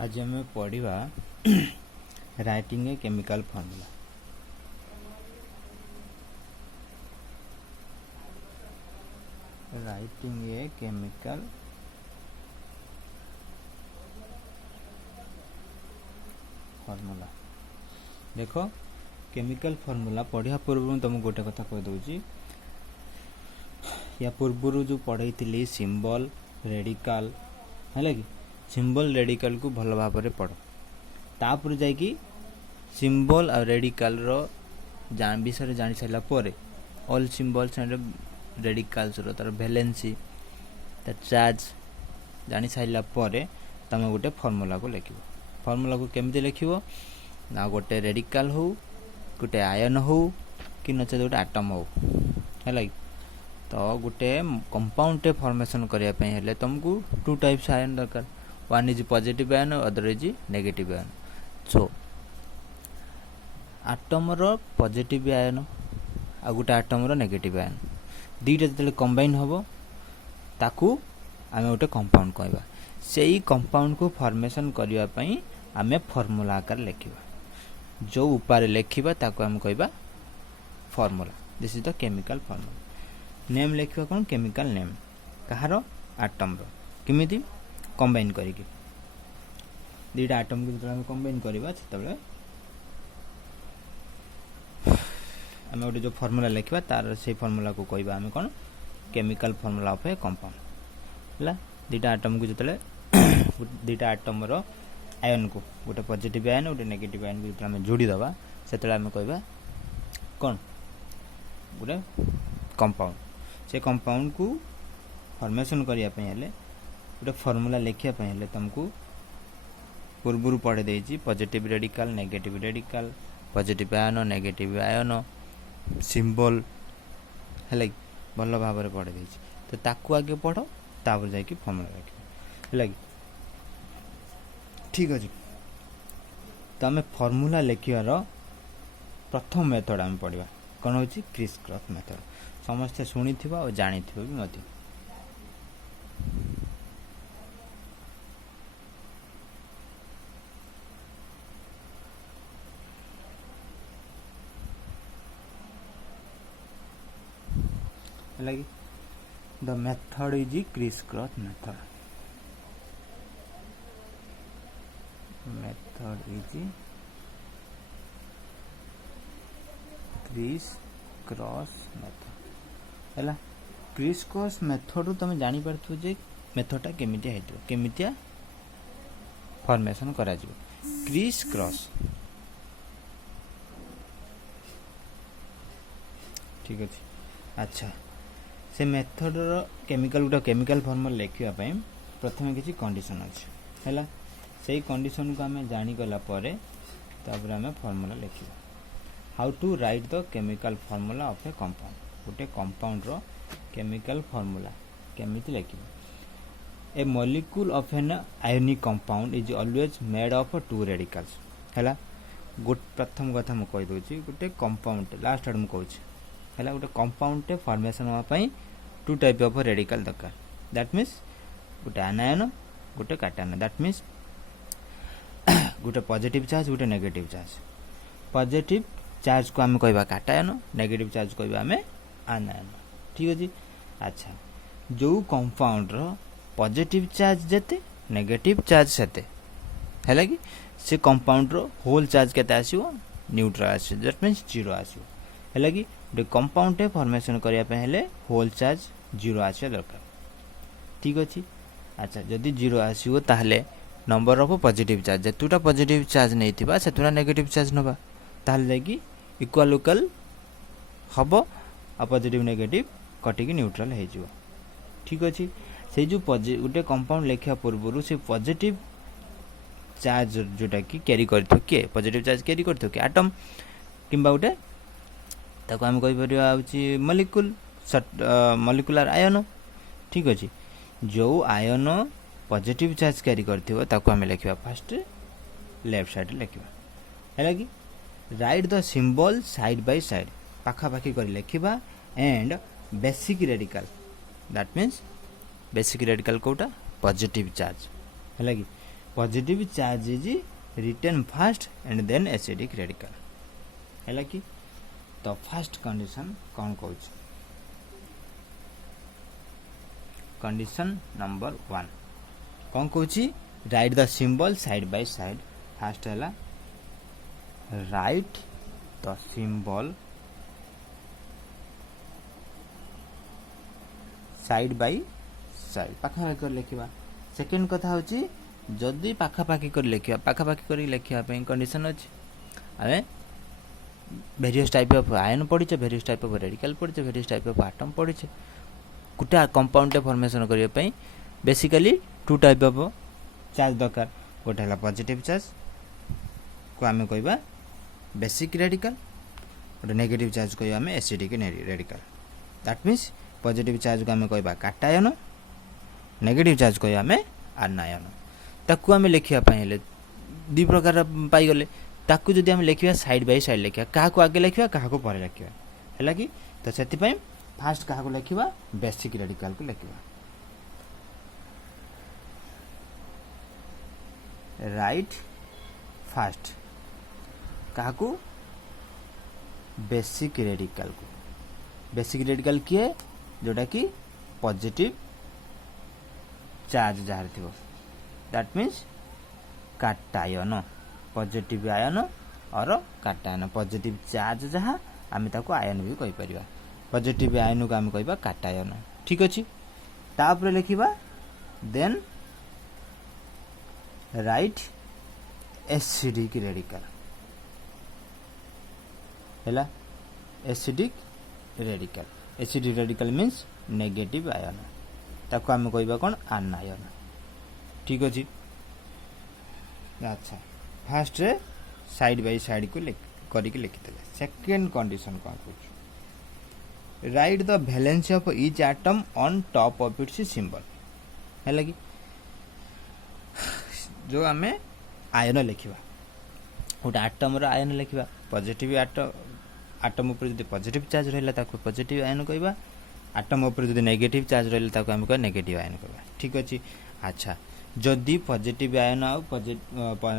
आज आम पढ़ा writing a chemical formula. Writing a chemical formula. देखो केमिकल फॉर्मूला पढ़ा पूर्व तुम गोटे कथा कह दूची, या पूर्व जो पढ़ाई थी सिंबल रेडिकल है कि सिंबल रेडिकल को भल भाव में पढ़, तापर जाकि सिंबल और रेडिकल विषय जानी सारा पर ऑल सिंबल्स एंड रेडिकल्स तार वैलेंसी तार चार्ज जानी सारा पर तुम गोटे फॉर्मूला को लिख। फॉर्मूला को केमती लिख ना गोटे रेडिकल हो गोटे आयन हो कि नचे गोटे आटम हो है तो गोटे कंपाउंड फॉर्मेशन करने तुमको टू टाइप्स आयन दरकार। One is positive ion other is negative ion. So atom रो पॉजिटिव आयन आ गोटे आटम रो नेगेटिव आयन दुईटा जो कंबाइन हम ताकू आम गोटे कंपाउंड कहवा। से कंपाउंड को फॉर्मेशन करने आम फॉर्मूला आकार लिखा, जो उपारे लिखा ताकू आम कहवा formula. This is the chemical formula. Name लिखा कौन केमिकल नेम कहार आटम रो किमिति कंबाइन करिके दुईटा आटम को जो कंबाइन करवा से आम गोटे जो फॉर्मूला लिखा तार से फॉर्मूला को कहवा आम कौन chemical formula of a compound है। दुईटा आटम को जो दुईटा आटम रो आयन को गोटे पॉजिटिव आयन गोटे नेगेटिव आयन को जो जोड़ीदबा से आम कहवा कौन गोटे कंपाउंड। से कंपाउंड को फॉर्मेशन करने गोटे फॉर्मूला लिखापी तुमको पूर्व पढ़े देती positive radical negative radical positive ion negative ion symbol है भल भाव में पढ़े देती। तो ताकू आगे पढ़ तापर जाकि फॉर्मूला लिख है। ठीक अच्छे तो आम फॉर्मूला लिखार प्रथम मेथड आम पढ़ा कौन हो क्रिस क्रॉस मेथड। समस्ते शुणी और जानी भी मत the method is criss cross method. Method is criss cross method है। क्रिस क्रॉस मेथड तुम जानी पारथु जे मेथडटा केमितिया हेतु केमितिया फॉर्मेशन करा जिवो। क्रिस क्रॉस ठीक अच्छे। अच्छा से मेथड रो केमिकल गोटे केमिकल फॉर्मूला लिखा प्रथम किसी कंडीशन अच्छे है। से कंडीशन को आम जानीगला तापर आम फॉर्मूला लिखा। How to write the chemical formula of a compound. गोटे कंपाउंड रो केमिकल फॉर्मूला केमिति लिखा। A molecule of an ionic compound is always made of two radicals है। प्रथम कथा मुझे कहीदे गोटे कंपाउंड लास्ट आड़ मुझे है गोटे कंपाउंड फॉर्मेशन होगापाई टू टाइप ऑफ रेडिकल दरकार। दैट मीन्स गोटे आनायन गोटे काटायन। दैट मीन्स गोटे पॉजिटिव चार्ज गोटे नेगेटिव चार्ज। पॉजिटिव चार्ज को आम कहवा काटायन नेगेटिव चार्ज कहवा आम आनायन। ठीक अच्छे। अच्छा जो कंपाउंड रो पॉजिटिव चार्ज जेते नेगेटिव चार्ज सेते है कि से कंपाउंड रो होल चार्ज केते आसीबो न्यूट्रल आसीबो। दैट मीन्स जीरो आसीबो है कि गोटे कंपाउंड फॉर्मेशन करने होल चार्ज जीरो आसा दरकार। ठीक अच्छे। अच्छा जदि जीरो आसो ताहले नंबर ऑफ पॉजिटिव चार्ज जेतुटा पॉजिटिव चार्ज नहीं से नेगेटिव चार्ज नवा ताहले जाकि इक्वल इक्वल हम आ पॉजिटिव नेगेटिव कटिकी न्यूट्रल हो। ठीक अच्छे। से जो गोटे कंपाउंड लिखा पूर्व से पॉजिटिव चार्ज जोटा कि कैरी कर किए पॉजिटिव चार्ज कैरी कर आटम किंबा गोटे ताको आम कही मॉलिक्यूल मॉलिक्यूलर आयन। ठीक अच्छे। जो आयन पॉजिटिव चार्ज कैरी करथिबो ताको आम लिखा फास्ट लेफ्ट साइड लिखा है कि write the symbol side by side पाखापाखी कर लिखा and basic radical. That means basic radical कोटा पॉजिटिव चार्ज है कि positive charge is written first and then acidic radical है कि तो फर्स्ट कंडीशन कौन कहूँ कंडीशन नंबर 1 कौन कहूँ write the symbol side by side first है write the symbol side by side पाखापाखि कर लिखा सेकेंड कथा हूँ जदि पाखापाखि कर लिखा पाखापाखि कर लिखा कंडीशन अच्छे आम भेरियस टाइप ऑफ आयन पढ़ी भेरियस टाइप ऑफ रेडिकल पढ़ी भेरियस टाइप ऑफ आटम पढ़ी गोटे कंपाउंड फॉर्मेशन करने बेसिकली 2 टाइप ऑफ चार्ज दरकार गोटे है पॉजिटिव चार्ज को आम कह बेसिक रेडिकल गोटे नेगेटिव चार्ज कह आम acidic radical that means positive charge को आम कह काटायन नेगेटिव चार्ज कह आम आनायन ताकू आम लिखापी दी प्रकार पाईगले ताकू जदि आम लिखा साइड बाय साइड लिखा क्या आगे लिखा क्या पर लिखा है कि तो से फास्ट क्या लिखा बेसिक रेडिकल को लिखा राइट फास्ट क्या बेसिक रेडिकल किए जोटा कि पॉजिटिव चार्ज जहाँ थी दैट मीन्स काटायन पॉजिटिव आयन और काटायन पॉजिटिव चार्ज जहाँ आम ताको आयन भी कही परिबा पॉजिटिव आयन को आम कह काटायन ठीक अच्छे तापर लिखा देन राइट एसिडिक रेडिकल है acidic radical means negative ion ताको आम कह कौन आनायन ठीक अच्छे अच्छा फास्ट रे साइड बाय साइड को करके लिखिदे सेकेंड कंडीशन कौन पूछ right the valency of each atom on top of its symbol है कि जो आम आयन लिखा गोटे आटम आयन लिखा पॉजिटिव आटम उपर जो पॉजिटिव चार्ज रहा पॉजिटिव आयन कहवा आटम उपर जो नेगेटिव चार्ज रहा आम कह नेगेटिव आयन कहवा ठीक अच्छे अच्छा जदि positive ion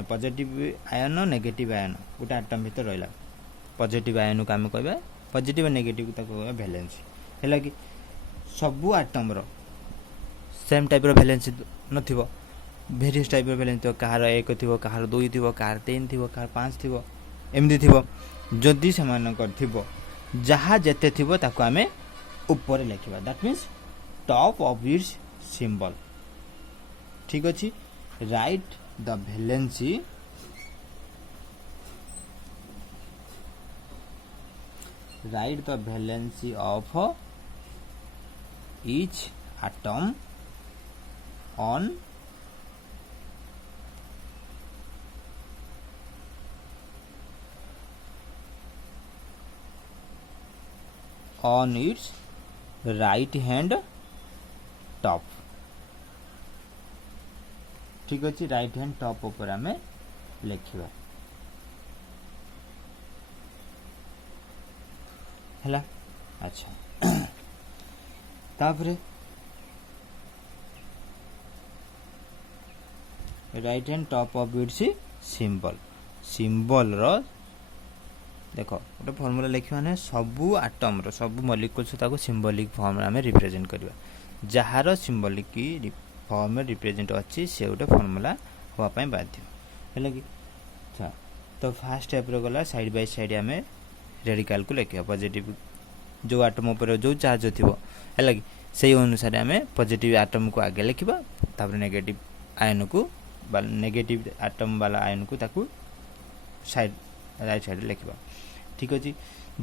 positive ion negative ion गोटे आटम भीतर रहा पॉजिटिव आयन को आम कह पॉजिटिव नेगेटिव कह वैलेंसी है कि सबू आटम सेम टाइप वैलेंसी नथिबो भेरियस टाइप वैलेंसी थी कहार 1 थी कहार 2 थी कहार 3 थी कहार 5 थी एमती थी जदि से जहाँ जेते थी ताको आम ऊपर लिखा that means top of its symbol ठीक अच्छे right the valency of each atom on its right hand top ठीक अच्छे राइट हैंड टॉप ऊपर आम लिखा है अच्छा तापरे right hand top of its symbol रो देखो गोटे फॉर्मूला लिखा ना सबू आटम सबू मॉलिक्यूल्स ताको सिंबॉलिक फॉर्म आम रिप्रेजेंट करवा जार सिंबॉलिक फॉर्म में रिप्रेजेंट अच्छी से गोटे फॉर्मूला होगापाई बाध्य है कि तो फास्ट स्टेप गला साइड बाय साइड आम रेडिकल को लिखा पॉजिटिव जो आटम उपर जो चार्ज थी है कि से अनुसार आम पॉजिटिव आटम को आगे लिखा तापर नेगेटिव आयन को नेगेटिव आटम वाला आयन को ताकू साइड राइट साइड लिखा ठीक अच्छे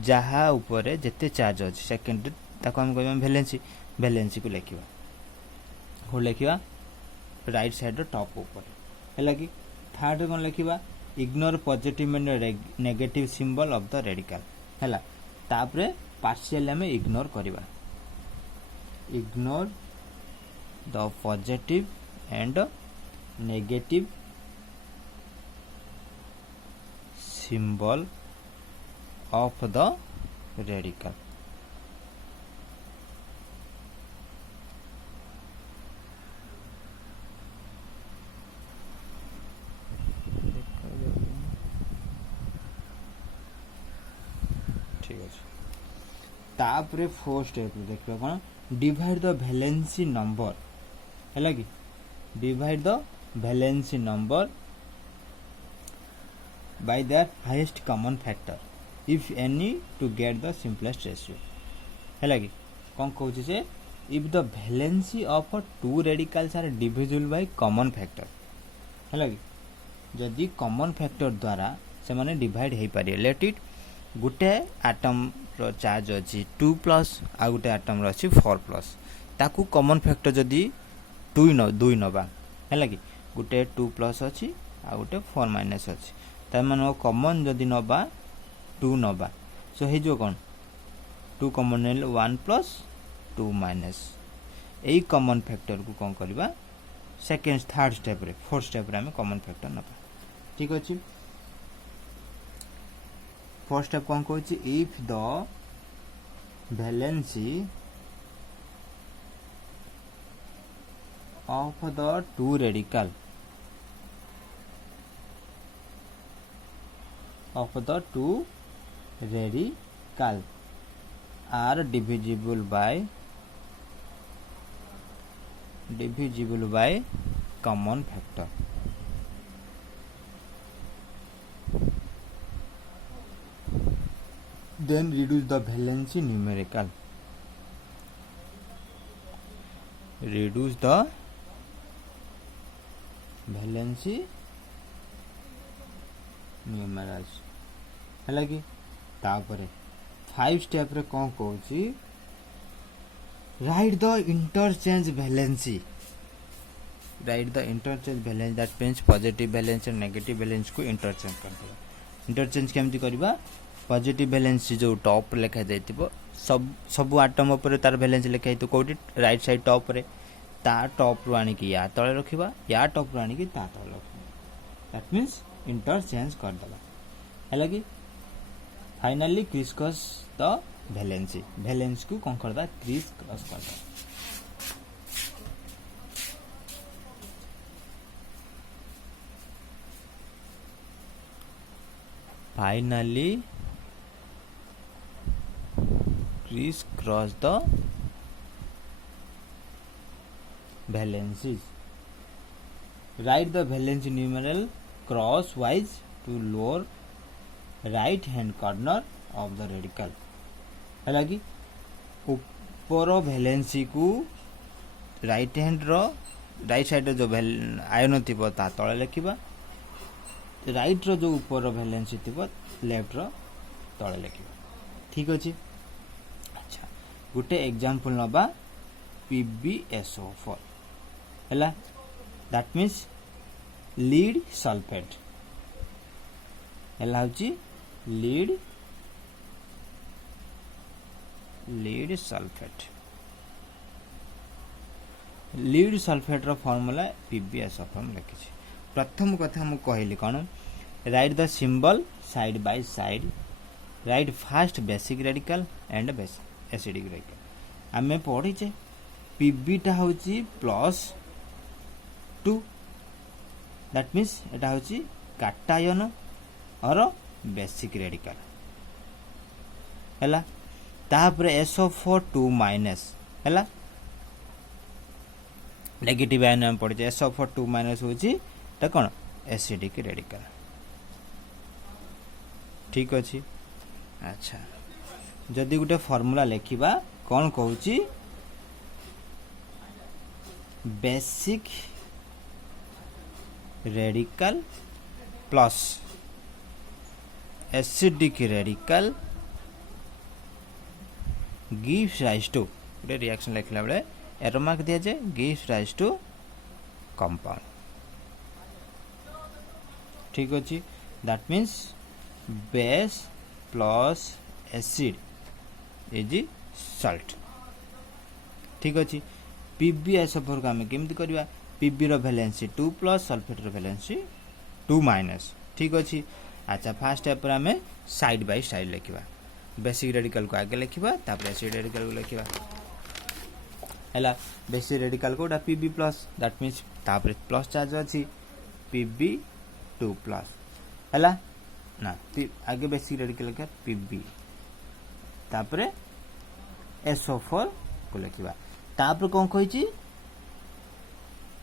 जहाँ ऊपर जिते चार्ज अच्छे सेकेंड ताको हम कह वैलेंसी को लिखा हो लिखा राइट साइड टॉप ऊपर है कि थर्ड कौन लिखा ignore positive and negative symbol of the radical है तापरे पार्शियल आम इग्नोर करवा ignore the positive and negative symbol of the radical ठीक अच्छे तापर फोर स्टेप देखिए कौन डिवाइड द वैलेंसी नंबर है कि divide the valency number by their highest common factor if any to get the simplest ratio है कि कौन कहूँ से if the valency of two radicals are divisible by common factor है कि जदि कॉमन फैक्टर द्वारा से माने डिवाइड हो पारे लेट इट गोटे आटम रो चार्ज अच्छी 2 प्लस आ गोटे आटम रो अच्छी 4 प्लस ताकू कॉमन फैक्टर जदि 2 नबा है कि गोटे 2 प्लस अच्छी आ गोटे 4 माइनस अच्छी तार मान कॉमन जदि नबा 2 नबा सो हे जो कौन 2 कॉमन नेल 1 प्लस 2 माइनस यही कॉमन फैक्टर को कौन करबा सेकेंड थर्ड स्टेप रे फोर्थ स्टेप रे हमें कॉमन फैक्टर नबा ठीक अच्छे फोर्थ स्टेप कौन कहूँ if the valency of the two radical of the two radical are divisible by common factor then reduce the valency numerical reduce the valency numerals है कि तापर 5 स्टेप रे कौन कहूँ write the interchange valency right the interchange valence that means positive valence और negative valence को interchange कर देबा इंटरचेंज केमती करबा पॉजिटिव वैलेंस जो टॉप लिखा जाइतिबो सब आटम ऊपर तार वैलेंस लिखा तो कोठी राइट साइड टॉप रे ता टॉप रो आनी कि या तळे रखिबा या टॉप रो आनी कि ता तळे रखिबा दैट मीन्स इंटरचेंज कर देला है कि finally criss cross the valency valence को कौन करदा क्रिस क्रॉस करदा finally criss cross the valencies write the valence numeral crosswise to lower right hand corner of the radical है कि ऊपर वैलेंसी को right hand row right side जो ion थी तले लिखा राइट रो जो ऊपर वैलेंसी थी लेफ्ट रो तले लिखा ठीक अच्छे अच्छा गोटे एग्जांपल नबा PbSO4 है दैट मीन्स लीड सल्फेट है लीड सल्फेट रो फॉर्मूला PbSO4 लिखी प्रथम कथा मु कहली कौन right the symbol side by side right fast basic radical and acidic radical आमे पढ़ीचे Pb टा होची +2 दैट मीन्स एटा होची काटायन और बेसिक रेडिकल हैला तापर SO4 2 माइनस हैला नेगेटिव आयन हम पढ़े SO4 2 माइनस होची ता कोन एसिडिक रेडिकल ठीक अछि अच्छा जदि गुटे फार्मूला लिखिबा कोन कहूची basic radical plus acidic radical gives rise to गोटे रिएक्शन लिखला बेले एरो मार्क दिया जाए गिव्स राइज टू कंपाउंड ठीक अच्छे that means base plus acid is salt ठीक अच्छे PbSO4 को आम केमती करवा Pb रो वैलेंसी 2 प्लस सल्फेट रो वैलेंसी 2 माइनस ठीक अच्छे अच्छा फास्ट स्टेप पर आम साइड बाय साइड लिखा बेसिक रेडिकल को आगे लिखा तापर एसिड रेडिकल को लिखा है बेसिक रेडिकल कोटा Pb प्लस दैट मीन्स तापर प्लस चार्ज अच्छी Pb2 प्लस है ना आगे बेसिक रेडिकल लिखा Pb तापर SO4 को लिखिबा तापर कोन कहिची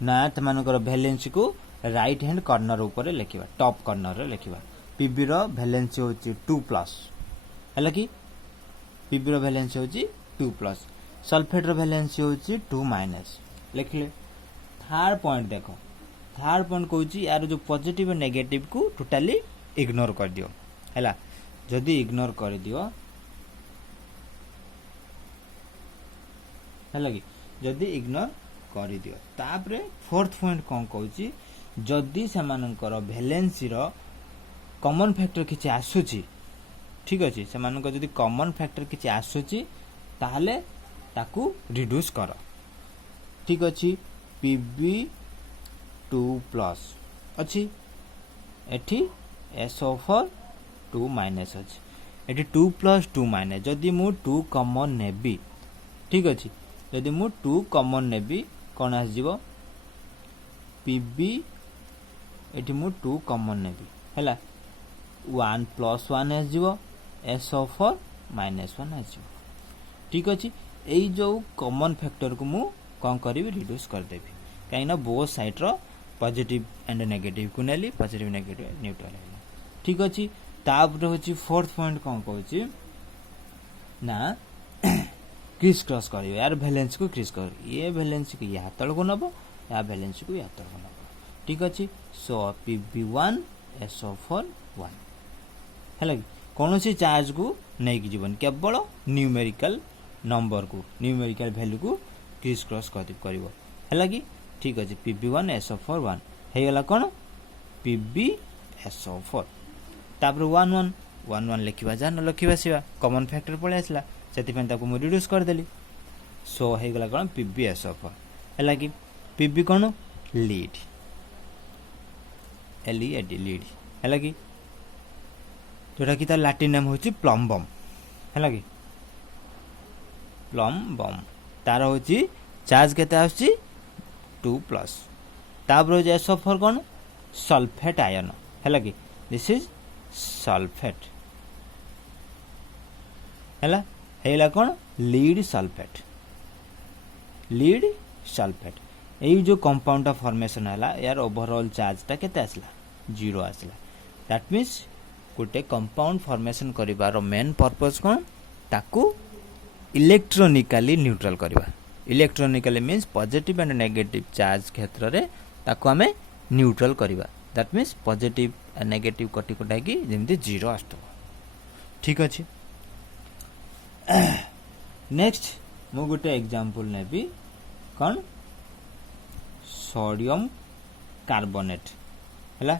ना तमानकर वैलेंसी को राइट हैंड कॉर्नर ऊपर लिखिबा टॉप कॉर्नर रे लिखिबा पीबी रो वैलेंसी होची 2+ हला कि पीबी रो वैलेंसी होची 2+ सल्फेट रो वैलेंसी होची 2- लिखले थर्ड पॉइंट देखो थर्ड पॉइंट कहूची यार जो पॉजिटिव और नेगेटिव को टोटली इग्नोर कर दियो हैला जदी इग्नोर कर दियो हैला कि जदी इग्नोर कर दियो तापरे फोर्थ पॉइंट कोन कहूची जदी समानकर वैलेंसी रो कॉमन फैक्टर किछि आसुची ठीक अछि समानकर जदी कॉमन फैक्टर किछि आसुची ताहले ताकू रिड्यूस करो ठीक अछि Pb2+ अछि एठी SO4 2- अछि एठी 2+ 2- जदी मु 2 कॉमन नेबी ठीक अछि जदी मु 2 कॉमन नेबी कोन आस जीवो Pb एठी मु 2 कॉमन नेबी हैला 1 + 1 आस जीवो SO4 -1 आस जीवो ठीक अछि एई जो कॉमन फैक्टर को मु कोन करिवि रिड्यूस कर देबी काई ना बोथ साइड रो पॉजिटिव एंड नेगेटिव को नेली पॉजिटिव नेगेटिव न्यूट्रल है ठीक अछि तापर होची फोर्थ पॉइंट कोन कहूची ना क्रिस क्रॉस करियो यार वैलेंस को क्रिस कर ये वैलेंस को या तळ को नबो या वैलेंस को या तळ को नबो ठीक अछि सो Pb1 SO4 1 हैला कोनोसी चार्ज को नै कि जीवन केवल न्यूमेरिकल नंबर को न्यूमेरिकल वैल्यू को क्रिस क्रॉस करिवो हैला कि ठीक अछि Pb1 SO4 1 हे गला कोन Pb SO4 तापर 1 लिखिबा जान लिखिबा सिवा कॉमन फैक्टर पळे आसला सेति पेन ताको मु रिड्यूस कर देली सो हे गला कोन Pb SO4 हैला कि Pb कोन लीड LED लीड हैला कि जोटा कि तार लैटिन नेम होची प्लम बम हैला कि प्लम बम तार होची चार्ज केते आछि 2+ तापर जे SO4 कोन सल्फेट आयन हैला कि दिस इज सल्फेट हैला हेला कोन लीड सल्फेट एई जो कंपाउंड फॉर्मेशन हैला यार ओवरऑल चार्ज ता केते आसला 0 आसला दैट मींस गोटे कंपाउंड फॉर्मेशन करिवार मेन पर्पस कोन ताकू इलेक्ट्रोनिकली न्यूट्रल करबा electronically means positive and negative charge क्षेत्र रे ताकू हमें न्यूट्रल करबा that means positive and negative कटी कटा की जेमति 0 आस्तो ठीक अछि नेक्स्ट मु गोटे एग्जांपल नेबी कोन सोडियम कार्बोनेट हैला